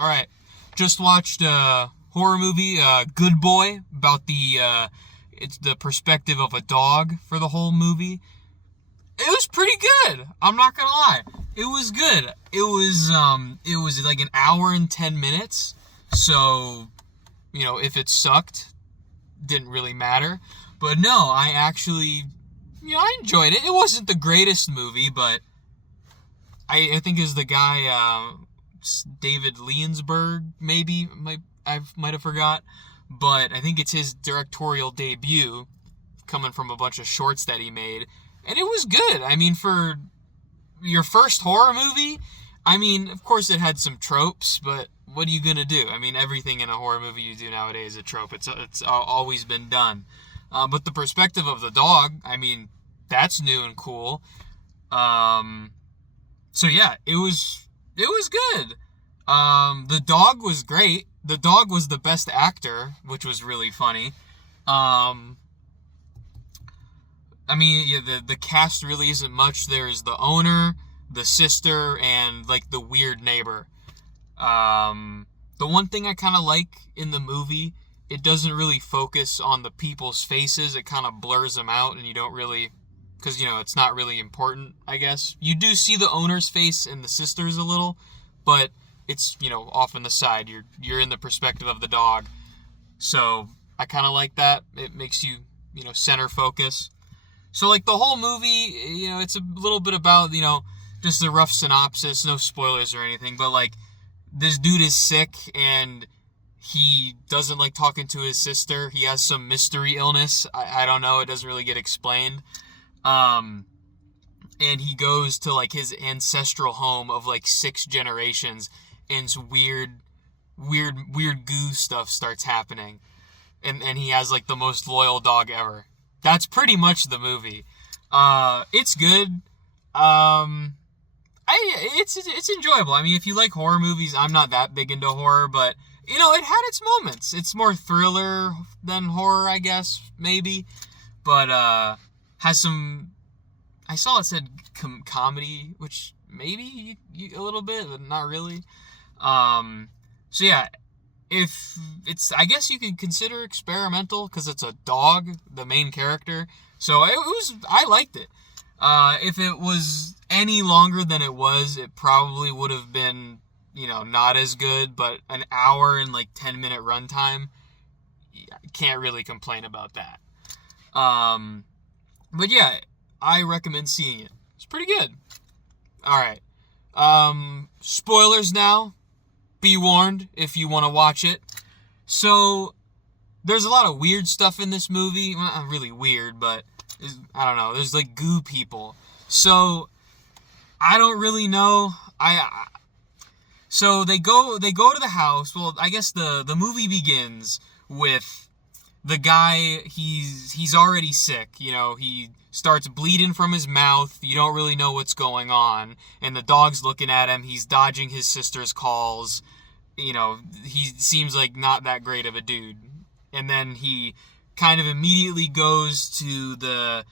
All right. Just watched a horror movie, Good Boy, about it's the perspective of a dog for the whole movie. It was pretty good. I'm not gonna lie. It was good. It was like an hour and 10 minutes. So, if it sucked, didn't really matter. But no, I actually, I enjoyed it. It wasn't the greatest movie, but I think is the guy, David Leonsberg, maybe, I might have forgot. But I think it's his directorial debut, coming from a bunch of shorts that he made. And it was good. I mean, for your first horror movie, I mean, of course it had some tropes, but what are you going to do? I mean, everything in a horror movie you do nowadays is a trope. It's always been done. But the perspective of the dog, I mean, that's new and cool. So yeah, it was good. The dog was great. The dog was the best actor, which was really funny. I mean, yeah, the cast really isn't much. There's the owner, the sister, and, like, the weird neighbor. The one thing I kind of like in the movie, it doesn't really focus on the people's faces. It kind of blurs them out, and you don't really, because, it's not really important, I guess. You do see the owner's face and the sister's a little, but it's, off on the side. You're in the perspective of the dog. So I kind of like that. It makes you, center focus. So, like, the whole movie, it's a little bit about, just a rough synopsis, no spoilers or anything, but, like, this dude is sick, and he doesn't like talking to his sister. He has some mystery illness. I don't know. It doesn't really get explained. And he goes to, like, his ancestral home of, like, 6 generations, and some weird goo stuff starts happening. And he has, like, the most loyal dog ever. That's pretty much the movie. It's good. It's enjoyable. I mean, if you like horror movies, I'm not that big into horror, but, it had its moments. It's more thriller than horror, I guess, maybe. But, has some, I saw it said comedy, which maybe you a little bit, but not really. So yeah, if it's, I guess you could consider experimental, because it's a dog, the main character. So I liked it. If it was any longer than it was, it probably would have been, not as good, but an hour and, like, 10-minute runtime, can't really complain about that. But yeah, I recommend seeing it. It's pretty good. Alright. Spoilers now. Be warned if you want to watch it. So, there's a lot of weird stuff in this movie. Well, not really weird, but I don't know. There's, like, goo people. So, I don't really know. So they go to the house. Well, I guess the movie begins with the guy. He's already sick. He starts bleeding from his mouth. You don't really know what's going on. And the dog's looking at him. He's dodging his sister's calls. He seems like not that great of a dude. And then he kind of immediately goes to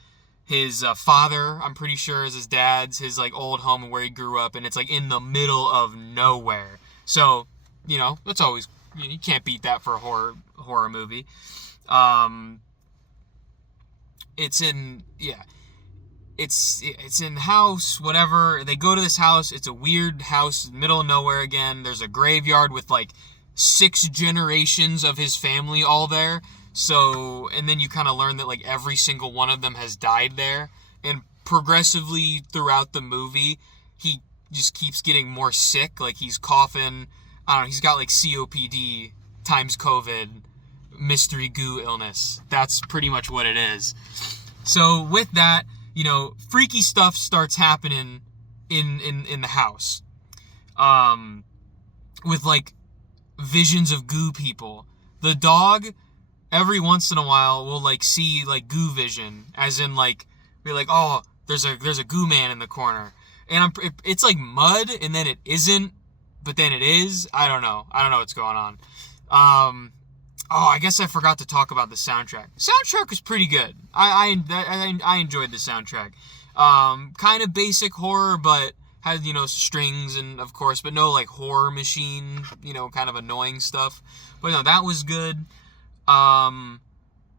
his father, I'm pretty sure is his dad's, his, like, old home where he grew up. And it's, like, in the middle of nowhere. So, that's always, you can't beat that for a horror movie. It's in the house, whatever. They go to this house. It's a weird house, middle of nowhere again. There's a graveyard with, like, 6 generations of his family all there. So, and then you kind of learn that, like, every single one of them has died there. And progressively throughout the movie, he just keeps getting more sick. Like, he's coughing. I don't know, he's got, like, COPD times COVID, mystery goo illness. That's pretty much what it is. So, with that, freaky stuff starts happening in the house. With, like, visions of goo people. The dog, every once in a while, will, like, see, like, goo vision. As in, like, be like, oh, there's a goo man in the corner. And it's, like, mud, and then it isn't, but then it is. I don't know what's going on. I guess I forgot to talk about the soundtrack. The soundtrack was pretty good. I enjoyed the soundtrack. Kind of basic horror, but Had, strings and, of course, but no, like, horror machine, kind of annoying stuff. But, no, that was good.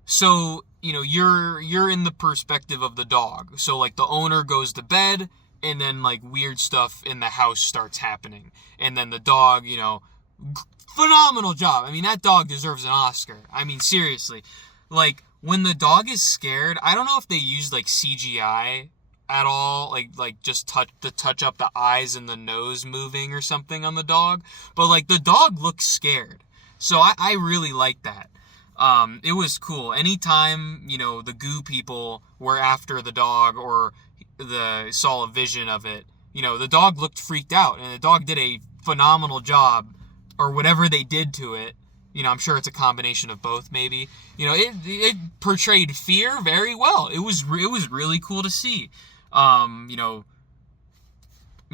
So, you're in the perspective of the dog. So, like, the owner goes to bed, and then, like, weird stuff in the house starts happening. And then the dog, phenomenal job. I mean, that dog deserves an Oscar. I mean, seriously. Like, when the dog is scared, I don't know if they use, like, CGI at all, like just touch up the eyes and the nose moving or something on the dog. But, like, the dog looks scared. So I really like that. It was cool. Anytime, the goo people were after the dog or saw a vision of it, the dog looked freaked out, and the dog did a phenomenal job, or whatever they did to it. I'm sure it's a combination of both, maybe. It portrayed fear very well. It was really cool to see.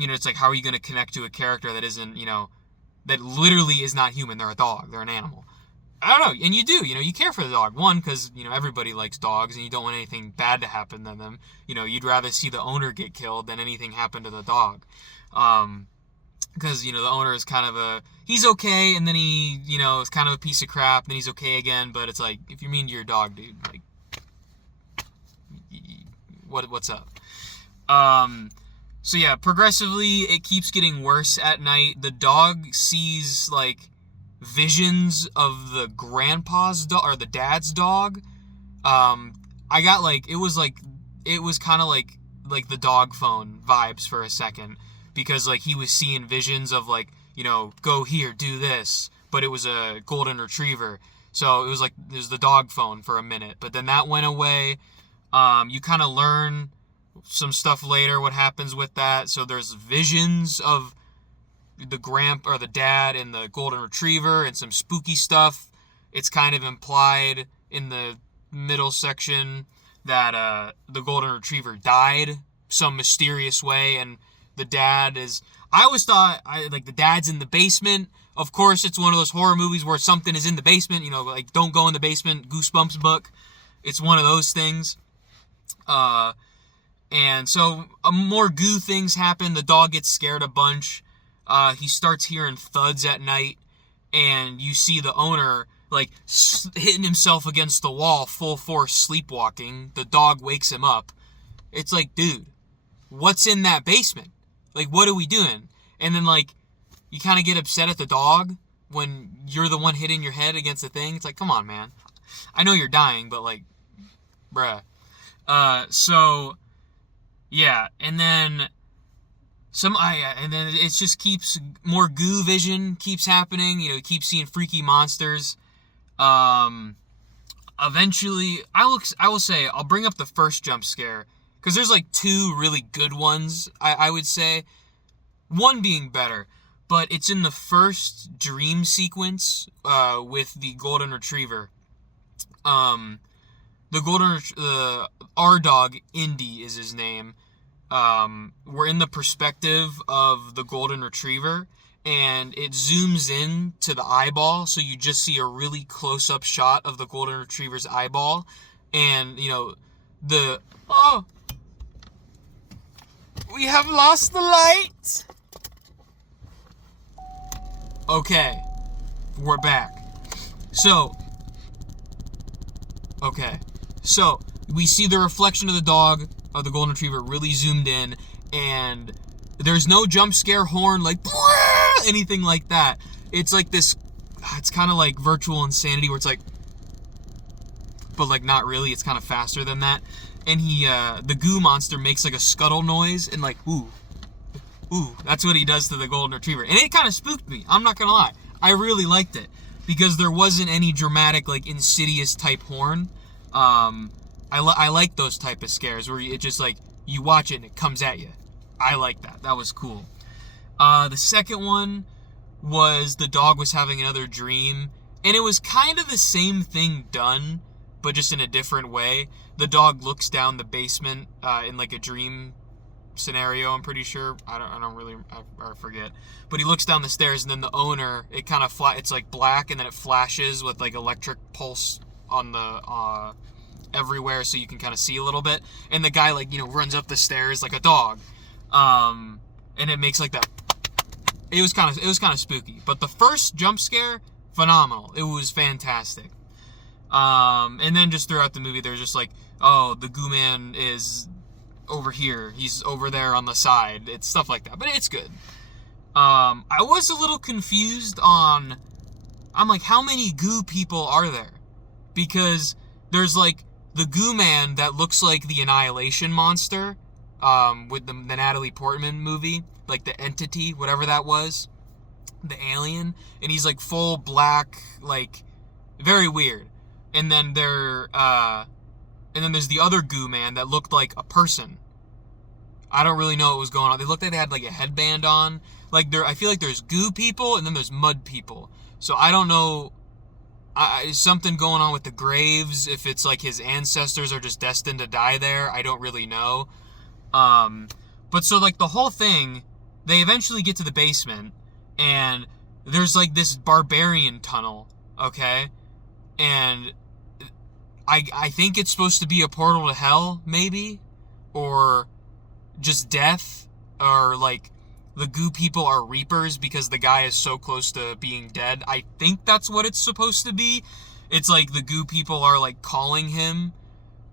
It's like, how are you going to connect to a character that isn't, that literally is not human? They're a dog. They're an animal. I don't know. And you do, you care for the dog. One, because, everybody likes dogs and you don't want anything bad to happen to them. You'd rather see the owner get killed than anything happen to the dog. Because, the owner is kind of he's okay, and then he, is kind of a piece of crap, and then he's okay again, but it's like, if you're mean to your dog, dude, like, what's up? So yeah, progressively, it keeps getting worse at night. The dog sees, like, visions of the grandpa's dog, or the dad's dog. I got, like, it was kind of like the dog phone vibes for a second. Because, like, he was seeing visions of, like, go here, do this. But it was a golden retriever. So it was the dog phone for a minute. But then that went away. You kind of learn some stuff later, what happens with that. So there's visions of the dad and the golden retriever and some spooky stuff. It's kind of implied in the middle section that the golden retriever died some mysterious way, and the dad is... I always thought, the dad's in the basement. Of course, it's one of those horror movies where something is in the basement. Like, don't go in the basement, Goosebumps book. It's one of those things. And so, more goo things happen. The dog gets scared a bunch. He starts hearing thuds at night. And you see the owner, like, hitting himself against the wall, full force sleepwalking. The dog wakes him up. It's like, dude, what's in that basement? Like, what are we doing? And then, like, you kind of get upset at the dog when you're the one hitting your head against the thing. It's like, come on, man. I know you're dying, but, like, bruh. So, yeah. And then and then it just keeps, more goo vision keeps happening. You keep seeing freaky monsters. Eventually, I will say, I'll bring up the first jump scare. Because there's, like, two really good ones, I would say. One being better. But it's in the first dream sequence with the golden retriever. Our dog, Indy is his name. We're in the perspective of the golden retriever. And it zooms in to the eyeball. So you just see a really close-up shot of the golden retriever's eyeball. And, we have lost the light. Okay. We're back. So, we see the reflection of the dog, of the golden retriever, really zoomed in, and there's no jump scare horn, like, anything like that. It's like this, it's kind of like virtual insanity, where it's like, but, like, not really, it's kind of faster than that. And the goo monster makes, like, a scuttle noise, and, like, ooh, that's what he does to the golden retriever. And it kind of spooked me, I'm not gonna lie. I really liked it, because there wasn't any dramatic, like, Insidious type horn. I like those type of scares, where it just, like, you watch it and it comes at you. I like that. That was cool. The second one was the dog was having another dream, and it was kind of the same thing done, but just in a different way. The dog looks down the basement in, like, a dream scenario, I'm pretty sure. I forget. But he looks down the stairs, and then the owner, it kind of it's, like, black, and then it flashes with, like, electric pulse on the everywhere, so you can kind of see a little bit. And the guy, like, runs up the stairs like a dog. and it makes like that. It was kind of spooky. But the first jump scare, phenomenal. It was fantastic. And then just throughout the movie, there's just like, oh, the goo man is over here. He's over there on the side. It's stuff like that. But it's good. I was a little confused on, I'm like, how many goo people are there? Because there's like the goo man that looks like the Annihilation monster, with the Natalie Portman movie, like the Entity, whatever that was, the alien, and he's like full black, like very weird. And then there's the other goo man that looked like a person. I don't really know what was going on. They looked like they had like a headband on. Like I feel like there's goo people and then there's mud people. So I don't know. Is something going on with the graves? If it's like his ancestors are just destined to die there, I don't really know. But so like the whole thing, they eventually get to the basement, and there's like this barbarian tunnel, okay? And I think it's supposed to be a portal to hell, maybe? Or just death? Or like the goo people are reapers because the guy is so close to being dead. I think that's what it's supposed to be. It's like the goo people are like calling him,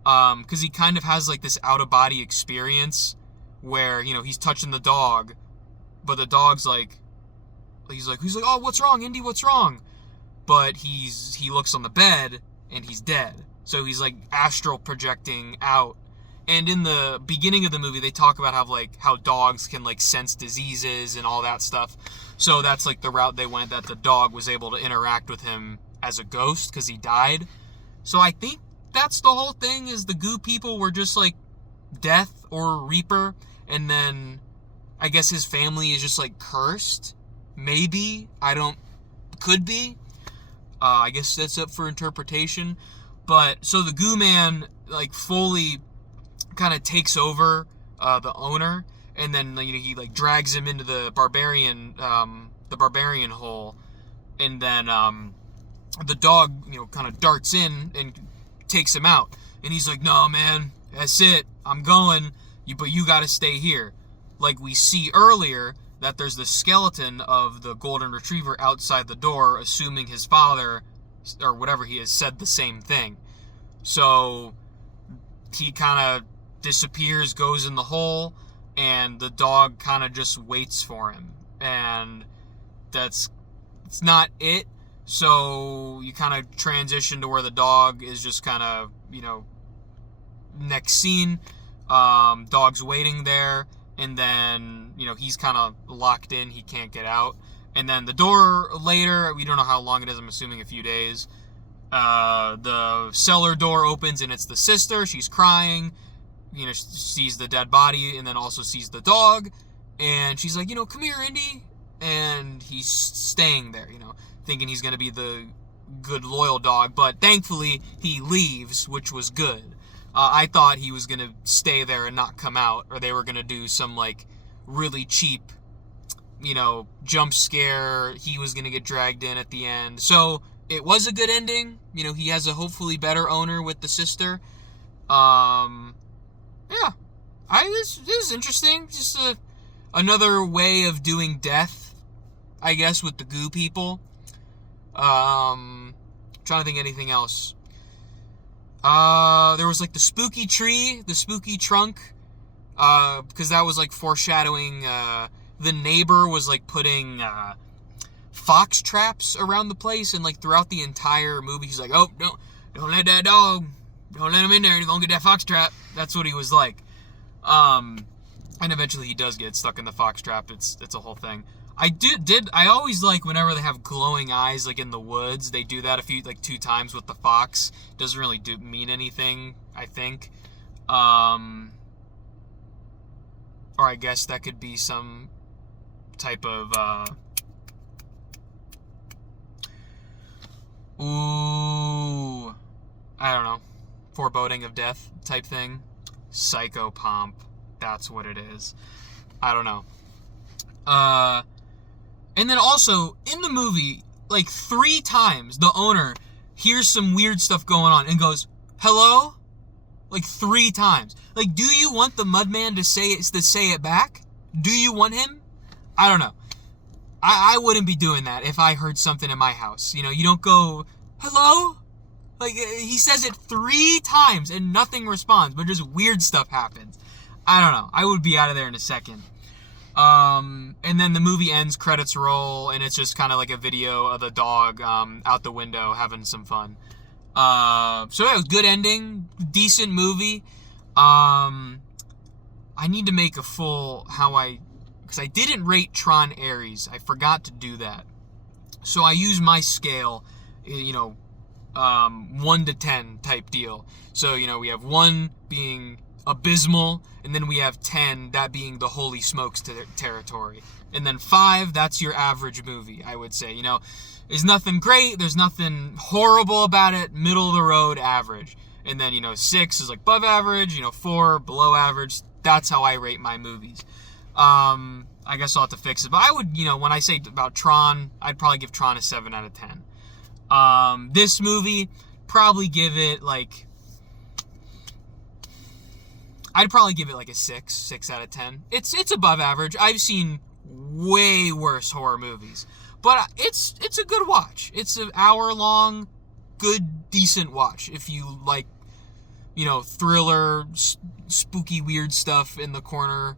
because he kind of has like this out-of-body experience where, you know, he's touching the dog, but the dog's like, he's like, oh, what's wrong, Indy, what's wrong? But he looks on the bed and he's dead. So he's like astral projecting out. And in the beginning of the movie, they talk about how dogs can like sense diseases and all that stuff. So that's like the route they went, that the dog was able to interact with him as a ghost because he died. So I think that's the whole thing, is the goo people were just like death or reaper. And then I guess his family is just like cursed. Maybe. Could be. I guess that's up for interpretation. But so the goo man like fully kind of takes over the owner, and then, you know, he like drags him into the barbarian hole, and then the dog, you know, kind of darts in and takes him out, and he's like, no man, that's it, I'm going, but you gotta stay here. Like we see earlier that there's the skeleton of the golden retriever outside the door, assuming his father or whatever he has said the same thing. So he kind of disappears, goes in the hole, and the dog kind of just waits for him. And it's not it. So you kind of transition to where the dog is just kind of, you know, next scene, dog's waiting there, and then, you know, he's kind of locked in, he can't get out. And then the door later, we don't know how long it is, I'm assuming a few days, the cellar door opens, and it's the sister, she's crying, you know, she sees the dead body, and then also sees the dog, and she's like, you know, come here, Indy, and he's staying there, you know, thinking he's going to be the good, loyal dog, but thankfully, he leaves, which was good. I thought he was going to stay there and not come out, or they were going to do some, like, really cheap, you know, jump scare, he was going to get dragged in at the end. So, it was a good ending. You know, he has a hopefully better owner with the sister. Yeah. This is interesting. Just another way of doing death, I guess, with the goo people. Trying to think of anything else. There was like the spooky tree, the spooky trunk, because that was like foreshadowing, the neighbor was like putting, fox traps around the place, and like throughout the entire movie, he's like, oh, don't let that dog, don't let him in there, you're gonna get that fox trap. That's what he was like. And eventually he does get stuck in the fox trap. It's a whole thing. I always like whenever they have glowing eyes, like in the woods, they do that two times with the fox. Doesn't really mean anything, I think. Or I guess that could be some type of, I don't know, foreboding of death type thing. Psychopomp, that's what it is. I don't know. And then also, in the movie, like 3 times, the owner hears some weird stuff going on and goes, hello? Like 3 times. Like, do you want the Mudman to say it back? Do you want him? I don't know. I wouldn't be doing that if I heard something in my house. You know, you don't go, hello? Like, he says it 3 times and nothing responds, but just weird stuff happens. I don't know. I would be out of there in a second. And then the movie ends, credits roll, and it's just kind of like a video of the dog out the window having some fun. So yeah, it was a good ending, decent movie. I need to make a full because I didn't rate Tron Ares. I forgot to do that. So I use my scale, 1 to 10 type deal. So, we have 1 being abysmal, and then we have 10, that being the holy smokes territory. And then 5, that's your average movie, I would say. There's nothing great, there's nothing horrible about it, middle of the road, average. And then, 6 is like above average, 4, below average. That's how I rate my movies. I guess I'll have to fix it. But I would, when I say about Tron, I'd probably give Tron a 7 out of 10. This movie, probably give it I'd probably give it like a 6 out of 10. It's above average. I've seen way worse horror movies. But it's a good watch. It's an hour-long, good, decent watch. If you like, thriller, spooky, weird stuff in the corner.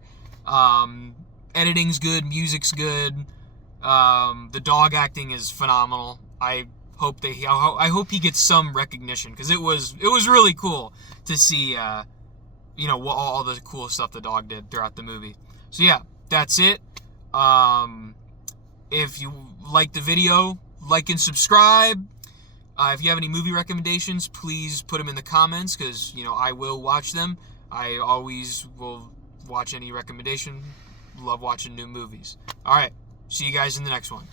Editing's good, music's good. The dog acting is phenomenal. I hope he gets some recognition, because it was really cool to see all the cool stuff the dog did throughout the movie. So yeah, that's it. If you like the video, like and subscribe. If you have any movie recommendations, please put them in the comments, because I will watch them. I always will watch any recommendation. Love watching new movies. All right, see you guys in the next one.